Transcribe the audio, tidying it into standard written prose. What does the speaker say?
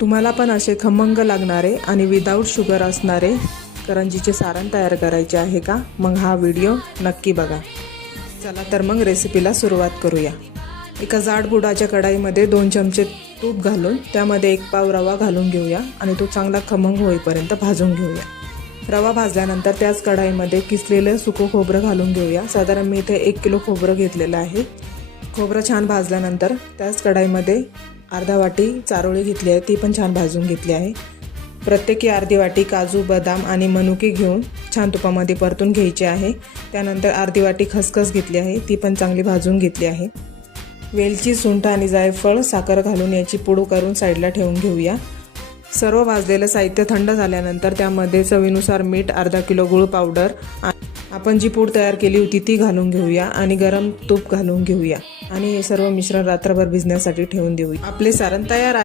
तुम्हाला पण असे खमंग लागणारे आणि विदाऊट शुगर असणारे करंजीचे सारण तयार करायचे आहे का? मग हा व्हिडिओ नक्की बघा. चला तर मग रेसिपीला सुरुवात करूया. एका जाड बुडाच्या कढाईमध्ये 2 चमचे तूप घालून त्यामध्ये 1 पाव रवा घालून घेऊया आणि तो चांगला खमंग होईपर्यंत भाजून घेऊया. रवा भाजल्यानंतर त्याच कढाईमध्ये किसलेलं सुकं खोबरं घालून घेऊया. साधारण मी इथे 1 किलो खोबरं घेतलेलं आहे. खोबरं छान भाजल्यानंतर त्याच कढाईमध्ये अर्धा वाटी चारोळी घेतली आहे, ती पण छान भाजून घेतली आहे. प्रत्येकी अर्धी वाटी काजू, बदाम आणि मनुके घेऊन छान तुपामध्ये परतून घ्यायचे आहे. त्यानंतर अर्धी वाटी खसखस घेतली आहे, ती पण चांगली भाजून घेतली आहे. वेलची, सुंठ आणि जायफळ, साखर घालून याची पूड करून साईडला ठेवून घेऊया. सर्व भाजलेलं साहित्य थंड झाल्यानंतर त्यामध्ये चवीनुसार मीठ, अर्धा किलो गूळ पावडर, आपण जी पूड तयार केली होती ती घालून घेऊया आणि गरम तूप घालून घेऊया आणि हे सर्व मिश्रण रात्रभर भिजण्यासाठी ठेवून देऊया. आपले सारण तयार आहे.